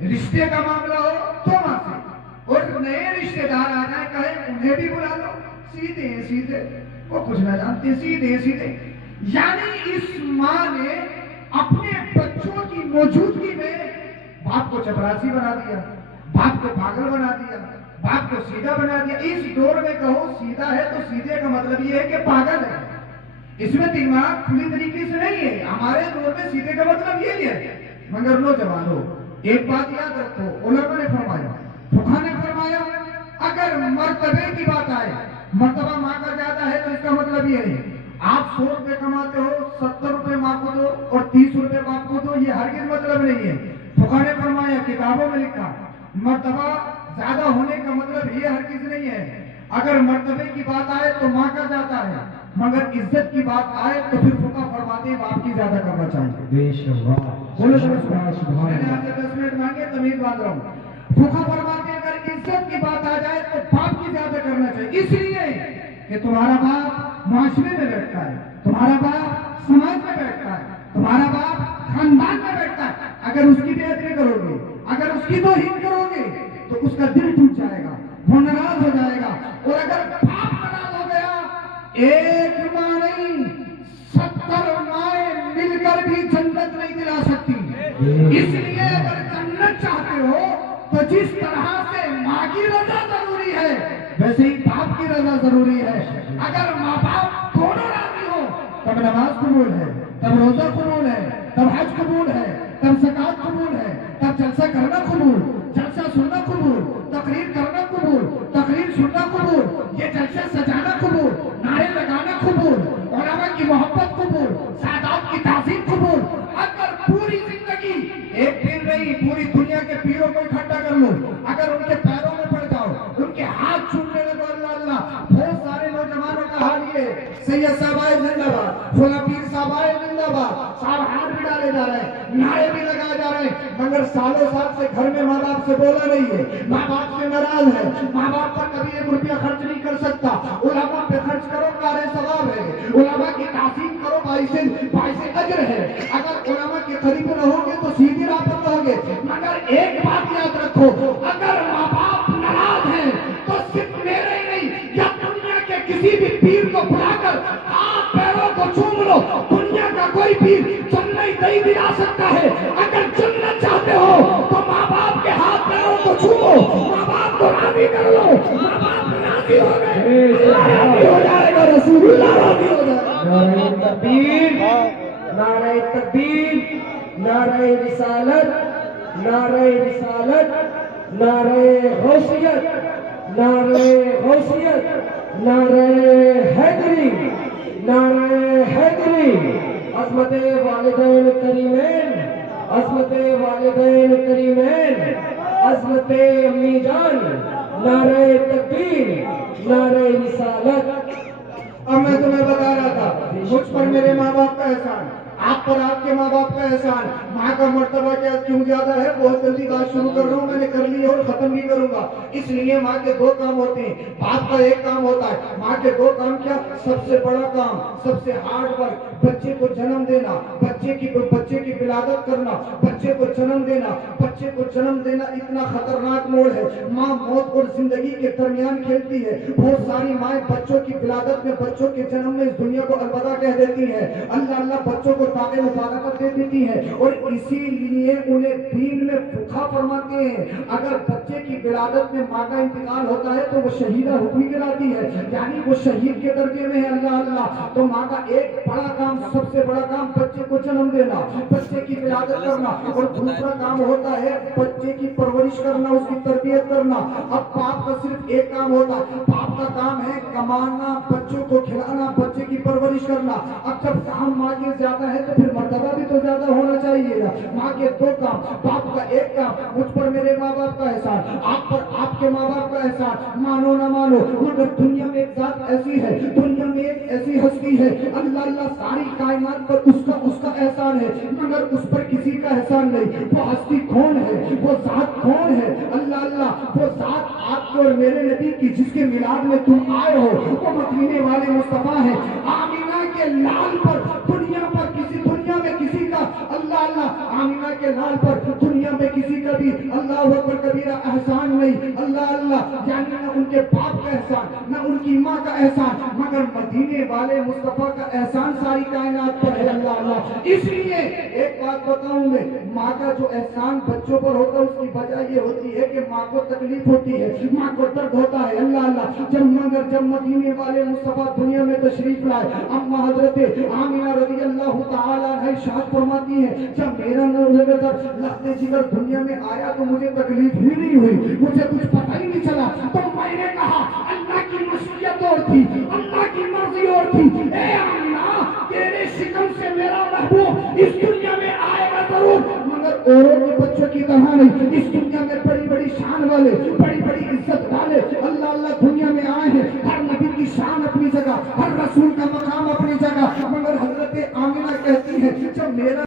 رشتے کا معاملہ ہو تو وہاں سے، اور نئے رشتے دار آ جائیں کہیں انہیں بھی بلا لو، سیدھے سیدھے، وہ کچھ نہ جانتے، سیدھے سیدھے. یعنی اس ماں نے اپنے بچوں کی موجودگی میں باپ کو چپراسی بنا دیا، باپ کو پاگل بنا دیا، باپ کو سیدھا بنا دیا. اس دور میں کہو سیدھا ہے تو سیدھے کا مطلب یہ ہے کہ پاگل ہے، اس میں دماغ کھلی طریقے سے نہیں ہے. ہمارے دور میں سیدھے کا مطلب یہی ہے. مگر نوجوانوں ایک بات یاد رکھو، علماء نے فرمایا، فقہا نے فرمایا، اگر مرتبے کی بات آئے، مرتبہ ماں کا زیادہ ہے تو اس کا مطلب یہ ہے آپ 100 روپے کماتے ہو 70 روپے ماں کو دو اور 30 روپے باپ کو دو، یہ ہرگز مطلب نہیں ہے. فقہا نے فرمایا، کتابوں میں لکھا، مرتبہ زیادہ ہونے کا مطلب یہ ہرگز نہیں ہے. اگر مرتبے کی بات آئے تو ماں کا زیادہ ہے، مگر عزت کی بات آئے تو پھر فقہا فرماتے ہیں باپ کی زیادہ کرنا چاہیے. بے شباب بولے میں نے آپ سے 10 منٹ مانگے، تمیز باندھ رہا ہوں. فقہا فرماتے ہیں اگر عزت کی بات آ جائے تو باپ کی زیادہ کرنا چاہیے، اس لیے کہ تمہارا باپ معاشرے میں بیٹھتا ہے، تمہارا باپ سماج میں بیٹھتا ہے، تمہارا باپ خاندان میں بیٹھتا ہے. اگر اس کی بے ادبی کرو گے، اگر اس کی توہین کرو گے تو اس کا دل ٹوٹ جائے گا، وہ ناراض ہو جائے گا. اور اگر باپ ناراض ہو گیا، ایک ماں نہیں 70 مائیں مل کر بھی جنت نہیں دلا سکتی. اس لیے اگر جنت چاہتے ہو تو جس طرح سے ماں کی رضا ضروری ہے ویسے ہی باپ کی رضا ضروری ہے. اگر ماں باپ دونوں راضی ہو تب نماز قبول ہے، تب روزہ قبول ہے، تب حج قبول ہے، تب زکات قبول ہے، تب جلسہ کرنا قبول، جلسہ سننا قبول، تقریر کرنا قبول، تقریر سننا قبول، یہ جلسے سجانا قبول، نعرے لگانا قبول، علماء کی محبت قبول، سادات کی تعظیم قبول. اگر پوری زندگی ایک پیر نہیں پوری دنیا کے پیروں کو اکٹھا کر لو، اگر ان کے پیروں میں پڑ جاؤ، ان کے ہاتھ چومنے لگو، اللہ اللہ. بہت سارے نوجوانوں کا حال یہ، سید صاحب آئے زندہ باد، فلاں پیر صاحب آئے زندہ باد، صاحب ہاتھ بھی ڈالے جا رہے ہیں، نعرے بھی لگائے جا رہے ہیں، مگر سالوں سال سے گھر میں ماں باپ سے بولا نہیں ہے، ماں باپ سے ناراض ہے، ماں باپ پر کبھی 1 روپیہ خرچ نہیں کر سکتا. علماء پہ خرچ کرو کار ثواب ہے، علماء کی تعظیم کرو باعث اجر ہے. اگر علماء کے قریب رہو گے تو سیدھی راہ پر رہو گے. مگر ایک بات یاد رکھو، اگر ماں باپ ناراض ہیں تو صرف میرے ہی نہیں یا دنیا کے کسی بھی پیر کو بلا کر ہاتھ پیروں کو چوم لو، دنیا کا کوئی پیر جنت نہیں دلا سکتا ہے. اگر جنت چاہتے ہو تو ماں باپ کے ہاتھ پیروں کو چومو، ماں باپ کو راضی کر لو. ماں باپ راضی ہو گئے، راضی ہو جائے گا رسول اللہ، راضی ہو جائے گا. نعرہ تکبیر، نعرہ تکبیر، نعرہ رسالت، نعرہ رسالت، نعرہ غوثیت، نعرہ غوثیت، نعرہ حیدری، نعرہ حیدری. عظمت والدین کریمین، عظمت والدین کریمین، عظمت امی جان، نعرہ تکبیر، نعرہ رسالت. اب میں تمہیں بتا رہا تھا مجھ پر میرے ماں باپ کا احسان، آپ پر آپ کے ماں باپ کا احسان. ماں کا مرتبہ کیوں زیادہ ہے؟ بہت جلدی بات شروع کر رہا ہوں، میں نے کر لی اور ختم بھی کروں گا. اس لیے ماں کے 2 کام ہوتے ہیں، باپ کا 1 کام ہوتا ہے. ماں کے 2 کام کیا؟ سب سے بڑا کام، سب سے ہارڈ ورک، بچے کو جنم دینا، بچے کی ولادت کرنا، بچے کو جنم دینا. بچے کو جنم دینا اتنا خطرناک موڑ ہے. ماں موت اور زندگی کے درمیان کھیلتی ہے. بہت ساری مائیں بچوں کی ولادت میں، بچوں کے جنم میں اس دنیا کو الوداع کہہ دیتی ہیں. اللہ اللہ بچوں کو طاقت مبارکت دے دیتی ہیں. اور اسی لیے انہیں دین میں فقہا فرماتے ہیں اگر بچے کی ولادت میں ماں کا انتقال ہوتا ہے تو وہ شہیدہ حکمی کہلاتی ہے، یعنی وہ شہید کے درجے میں ہے. اللہ اللہ. تو ماں کا ایک بڑا کام، سب سے بڑا کام بچے کو جنم دینا، بچے کی ولادت کرنا، اور دوسرا کام ہوتا ہے بچے کی پرورش کرنا، اس کی تربیت کرنا. اب باپ کا صرف 1 کام ہوتا ہے، باپ کا کام ہے کمانا، بچوں کو کھلانا، بچے کی پرورش کرنا. اب جب کام ماں کے زیادہ ہے تو پھر مرتبہ بھی تو زیادہ ہونا چاہیے. ماں کے 2 کام، باپ کا 1 کام. مجھ پر میرے ماں باپ کا احسان، آپ پر آپ کے ماں باپ کا احسان. مانو نہ مانو مگر دنیا میں ایک ذات ایسی ہے، دنیا میں ایک ایسی ہستی ہے، اللہ اللہ ساری کائنات پر اس کا احسان ہے، مگر اس پر کسی کا احسان نہیں. وہ ہستی کون ہے؟ وہ ذات کون ہے؟ اللہ اللہ. وہ ذات آپ کے اور میرے نبی کی جس کے میلاد میں تم آئے ہو، وہ مدینے والے مصطفیٰ ہیں. آمینہ کے لال پر دنیا میں کسی کا، اللہ اللہ آمینہ کے لال پر دنیا میں کسی کا بھی کبھی اللہ اکبر کبیرہ احسان نہیں، اللہ اللہ یعنی نہ ان کے باپ کا احسان نہ ان کی ماں کا احسان، مگر مدینے والے مصطفیٰ کا احسان ساری کائنات پر ہے اللہ اللہ۔ اس لیے ایک بات بتاؤں میں، ماں کا جو احسان بچوں پر ہوتا ہے اس کی وجہ یہ ہوتی ہے کہ ماں کو تکلیف ہوتی ہے، ماں کو درد ہوتا ہے اللہ اللہ۔ جب مدینے والے مصطفیٰ دنیا میں تشریف لائے، اما حضرت آمینہ رضی اللہ تعالیٰ عنہ ارشاد فرماتی ہے جب میرا نظر لخت جگر دنیا میں آیا تو مجھے تکلیف ہی نہیں ہوئی، مجھے کچھ پتہ ہی نہیں چلا، تو میں نے کہا اللہ کی مشیت اور تھی، اللہ کی مرضی اور تھی، اے آمینہ تیرے شکم سے میرا محبوب اس دنیا میں آئے گا ضرور، مگر اوروں کے بچوں کی طرح نہیں، اس دنیا میں بڑی بڑی شان والے، بڑی بڑی عزت والے